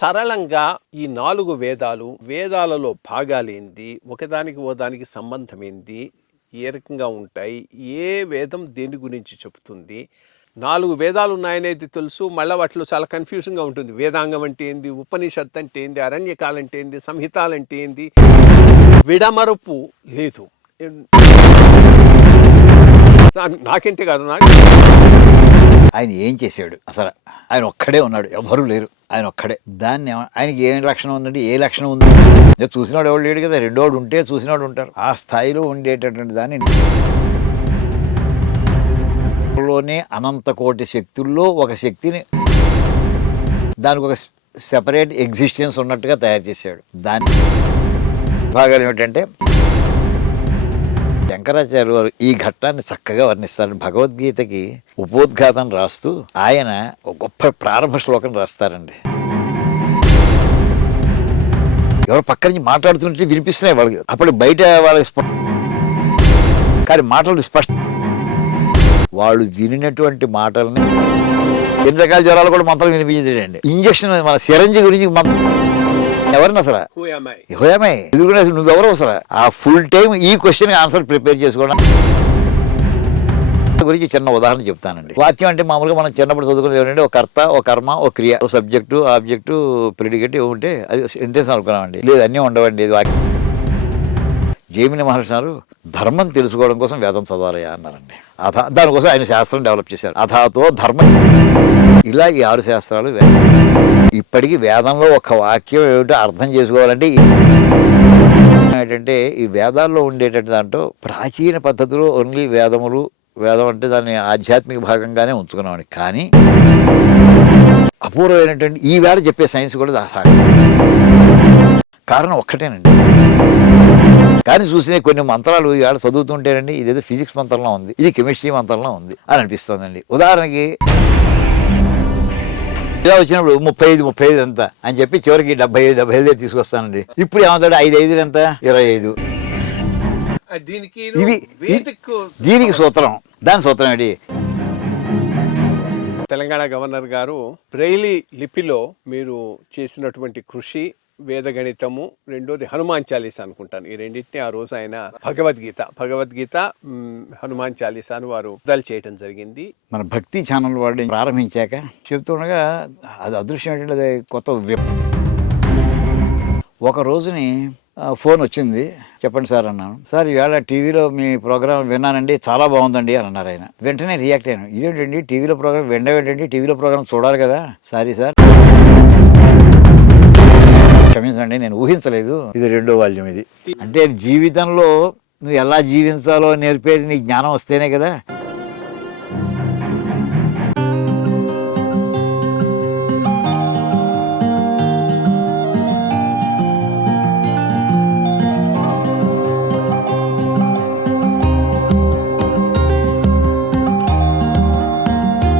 సరళంగా ఈ 4 వేదాలు, వేదాలలో భాగాలేంది, ఒకదానికి సంబంధం ఏంది, ఏ రకంగా ఉంటాయి, ఏ వేదం దేని గురించి చెబుతుంది? 4 వేదాలు ఉన్నాయనేది తెలుసు. మళ్ళీ వాటిలో చాలా కన్ఫ్యూజన్గా ఉంటుంది. వేదాంగం అంటే ఏంది, ఉపనిషత్ అంటే ఏంది, అరణ్యకాలంటే ఏంది, సంహితాలంటే ఏంది, విడమరుపు లేదు. నాకేంటే కాదు, ఆయన ఏం చేశాడు అసలు? ఆయన ఒక్కడే ఉన్నాడు, ఎవరు లేరు, ఆయన ఒక్కడే. దాన్ని ఆయనకి ఏ లక్షణం ఉందంటే ఏ లక్షణం ఉంది? చూసినాడు ఎవరు లేడు కదా, రెండోడు ఉంటే చూసినాడు ఉంటారు. ఆ స్థాయిలో ఉండేటటువంటి దాన్ని లోనే అనంత కోటి శక్తుల్లో ఒక శక్తిని దానికి ఒక సెపరేట్ ఎగ్జిస్టెన్స్ ఉన్నట్టుగా తయారు చేశాడు. దాని భాగాలు ఏమిటంటే శంకరాచార్య వారు ఈ ఘట్టాన్ని చక్కగా వర్ణిస్తారు. భగవద్గీతకి ఉపోద్ఘాతం రాస్తూ ఆయన ఒక గొప్ప ప్రారంభ శ్లోకం రాస్తారండి. ఎవరు పక్క నుంచి మాట్లాడుతుంటే వినిపిస్తున్నాయి వాళ్ళకి, అప్పుడు బయట వాళ్ళకి కానీ మాటలు స్పష్ట, వాళ్ళు వినినటువంటి మాటల్ని ఎన్ని రకాల జ్వరాలు కూడా మంత్రం వినిపించండి. ఇంజక్షన్ మన సిరంజి గురించి ఎవరిని అసలు హోయమై ఎదురుకునే నువ్వెవరు అసలు? ఆ ఫుల్ టైం ఈ క్వశ్చన్ ఆన్సర్ ప్రిపేర్ చేసుకోవడం గురించి చిన్న ఉదాహరణ చెప్తానండి. వాక్యం అంటే మామూలుగా మనం చిన్నప్పుడు చదువుకునేది ఏంటంటే ఒక కర్త, ఒక కర్మ, ఒక క్రియ, ఒక సబ్జెక్టు, ఆబ్జెక్టు, ప్రిడికేట్ ఉంటే అది సెంటెన్స్ అనుకున్నామండి. లేదు, అన్నీ ఉండవండి. ఇది వాక్యం. జైమిని మహర్షి అన్నారు, ధర్మం తెలుసుకోవడం కోసం వేదం చదవాలయా అన్నారండి. దానికోసం ఆయన శాస్త్రం డెవలప్ చేశారు. అథాతో ధర్మం. ఇలా ఈ 6 శాస్త్రాలు ఇప్పటికీ వేదంలో ఒక వాక్యం ఏమిటో అర్థం చేసుకోవాలంటే ఏంటంటే ఈ వేదాల్లో ఉండేటట్టు దాంట్లో ప్రాచీన పద్ధతిలో ఓన్లీ వేదం అంటే దాన్ని ఆధ్యాత్మిక భాగంగానే ఉంచుకున్నామని. కానీ అపూర్వమైనటువంటి ఈ వేళ చెప్పే సైన్స్ కూడా కారణం ఒక్కటేనండి. కానీ చూసిన కొన్ని మంత్రాలు ఇవాళ చదువుతుంటేనండి ఇదేదో ఫిజిక్స్ మంత్రంలో ఉంది, ఇది కెమిస్ట్రీ మంత్రంలో ఉంది అని అనిపిస్తుందండి. ఉదాహరణకి ఇలా వచ్చినప్పుడు 35 ఎంత అని చెప్పి చివరికి 75 తీసుకొస్తానండి. ఇప్పుడు ఏమవుతాడు? 5 ఎంత? 25. దీనికి సూత్రం, దాని సూత్రం ఏంటి? తెలంగాణ గవర్నర్ గారు బ్రెయిలీ లిపిలో మీరు చేసినటువంటి కృషి, వేద గణితము, రెండోది హనుమాన్ చాలీసా అనుకుంటాను. ఈ రెండింటిని ఆ రోజు ఆయన భగవద్గీత హనుమాన్ చాలీసాను వారు విడుదల చేయడం జరిగింది. మన భక్తి ఛానల్ వాడు ప్రారంభించాక చెప్తుండగా అది అదృశ్యం ఏంటంటే అది కొత్త. ఒక రోజుని ఫోన్ వచ్చింది. చెప్పండి సార్ అన్నాను. సార్ ఈవేళ టీవీలో మీ ప్రోగ్రామ్ విన్నానండి, చాలా బాగుందండి అని అన్నారు ఆయన. వెంటనే రియాక్ట్ అయ్యాను. ఇదేంటండి టీవీలో ప్రోగ్రామ్ వినడం, టీవీలో ప్రోగ్రామ్ చూడాలి కదా. సారీ సార్, క్షమించండి, నేను ఊహించలేదు. ఇది 2వ వాల్యూమ్. ఇది అంటే జీవితంలో నువ్వు ఎలా జీవించాలో నేర్పేది నీ జ్ఞానం వస్తేనే కదా.